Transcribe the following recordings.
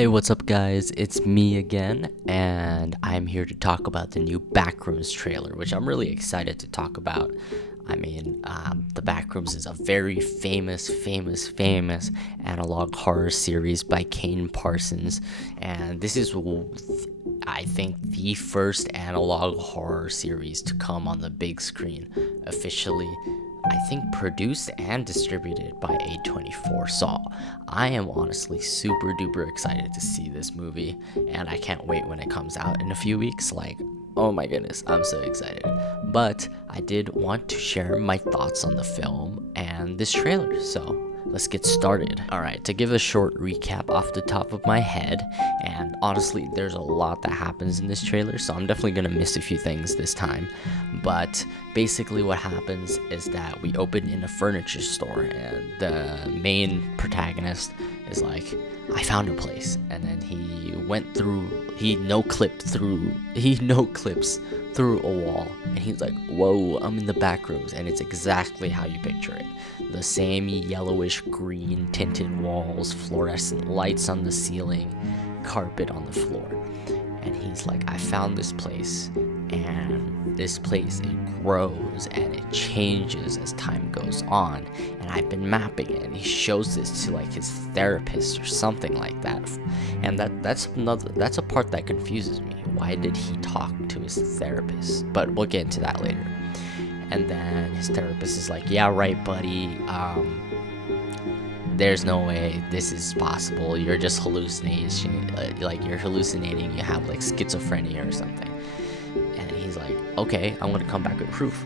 Hey, what's up, guys? It's me again, and I'm here to talk about the new Backrooms trailer, which I'm really excited to talk about. The Backrooms is a very famous analog horror series by Kane Parsons, and this is, I think, the first analog horror series to come on the big screen officially. I think produced and distributed by A24. So I am honestly super duper excited to see this movie, and I can't wait when it comes out in a few weeks. Oh my goodness, I'm so excited. But I did want to share my thoughts on the film and this trailer, so let's get started. Alright, to give a short recap off the top of my head, and honestly, there's a lot that happens in this trailer, so I'm definitely gonna miss a few things this time. But basically what happens is that we open in a furniture store, and the main protagonist is like, I found a place, and then he no clips through a wall, and he's like, whoa, I'm in the back rooms, and it's exactly how you picture it. The same yellowish green tinted walls, fluorescent lights on the ceiling, carpet on the floor. And he's like, I found this place, and this place, it grows and it changes as time goes on, and I've been mapping it. And he shows this to like his therapist or something like that, and that's a part that confuses me. Why did he talk to his therapist? But we'll get into that later. And then his therapist is like, yeah, right, buddy, there's no way this is possible. You're just hallucinating, you're hallucinating, you have like schizophrenia or something. And he's like, okay, I'm gonna come back with proof.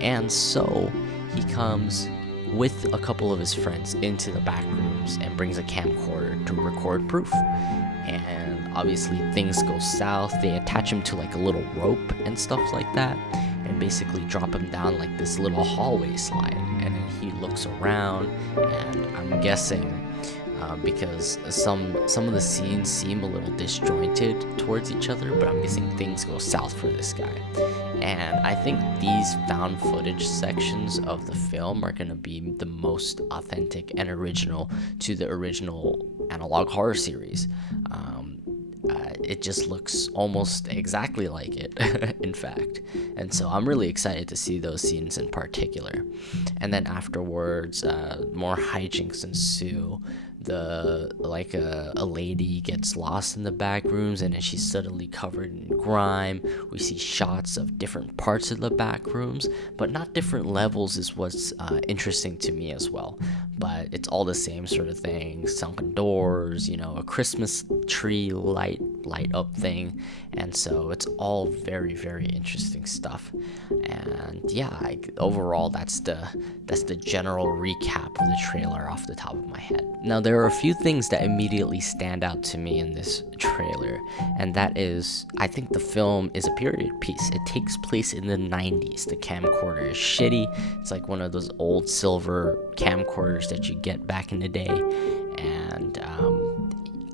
And so he comes with a couple of his friends into the back rooms and brings a camcorder to record proof. And obviously things go south. They attach him to like a little rope and stuff like that, and basically drop him down like this little hallway slide. And then he looks around, and I'm guessing because some of the scenes seem a little disjointed towards each other, but I'm guessing things go south for this guy. And I think these found footage sections of the film are going to be the most authentic and original to the original analog horror series. It just looks almost exactly like it, in fact. And so I'm really excited to see those scenes in particular. And then afterwards, more hijinks ensue. A lady gets lost in the back rooms, and then she's suddenly covered in grime. We see shots of different parts of the back rooms, but not different levels is what's interesting to me as well. But it's all the same sort of thing: sunken doors, a Christmas tree light up thing. And so it's all very, very interesting stuff. And yeah, overall that's the general recap of the trailer off the top of my head. Now, there are a few things that immediately stand out to me in this trailer, and that is, I think the film is a period piece. It takes place in the 90s. The camcorder is shitty. It's like one of those old silver camcorders that you get back in the day. And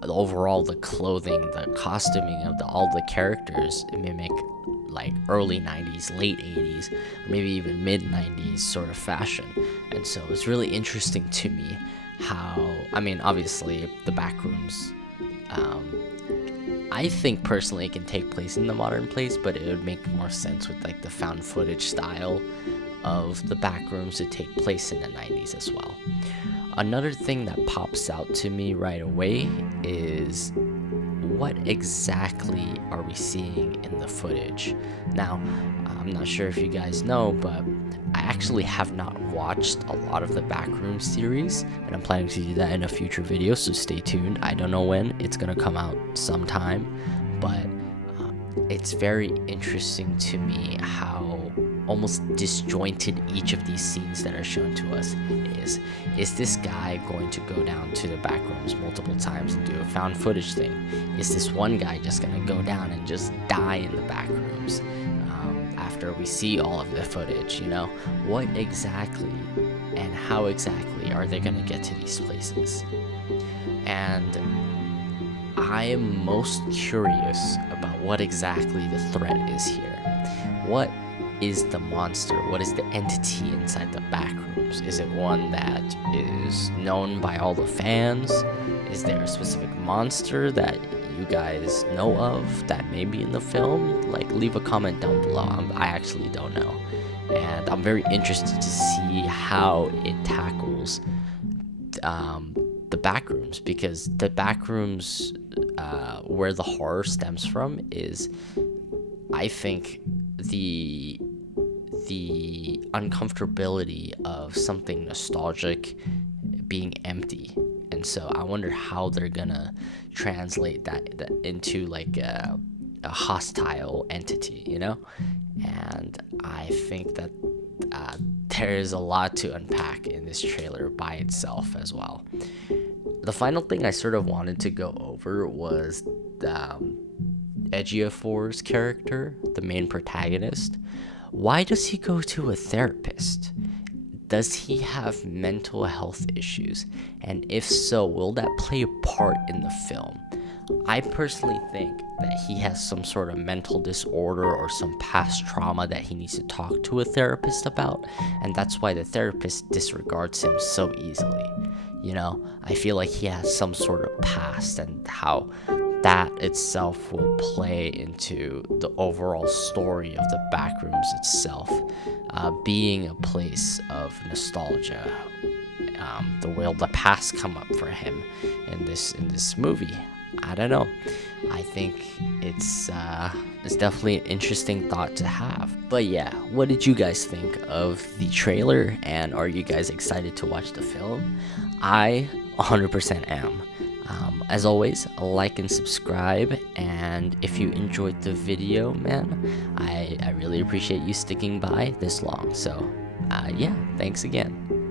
overall, the clothing, the costuming of all the characters mimic like early 90s, late 80s, or maybe even mid 90s sort of fashion. And so it's really interesting to me how, obviously the Backrooms, I think personally it can take place in the modern place, but it would make more sense with like the found footage style of the Backrooms to take place in the 90s as well. Another thing that pops out to me right away is, what exactly are we seeing in the footage? Now, I'm not sure if you guys know, but I actually have not watched a lot of the Backrooms series, and I'm planning to do that in a future video, so stay tuned. I don't know when it's gonna come out, sometime, but it's very interesting to me how almost disjointed each of these scenes that are shown to us is. Is this guy going to go down to the back rooms multiple times and do a found footage thing? Is this one guy just gonna go down and just die in the back rooms after we see all of the footage? What exactly and how exactly are they gonna get to these places? And I am most curious about what exactly the threat is here. What is the monster? What is the entity inside the Backrooms? Is it one that is known by all the fans? Is there a specific monster that you guys know of that may be in the film? Like, leave a comment down below. I actually don't know. And I'm very interested to see how it tackles the Backrooms, because the Backrooms, where the horror stems from, is, I think, the uncomfortability of something nostalgic being empty. And so I wonder how they're gonna translate that into like a hostile entity, you know? And I think that there is a lot to unpack in this trailer by itself as well. The final thing I sort of wanted to go over was Ejiofor's character, the main protagonist. Why does he go to a therapist? Does he have mental health issues? And if so, will that play a part in the film? I personally think that he has some sort of mental disorder or some past trauma that he needs to talk to a therapist about, and that's why the therapist disregards him so easily. You know, I feel like he has some sort of past, and how that itself will play into the overall story of the Backrooms itself, being a place of nostalgia. Will the past come up for him in this movie? I don't know. I think it's definitely an interesting thought to have. But yeah, what did you guys think of the trailer, and are you guys excited to watch the film? I 100% am. As always, like and subscribe, and if you enjoyed the video, man, I really appreciate you sticking by this long. So yeah, thanks again.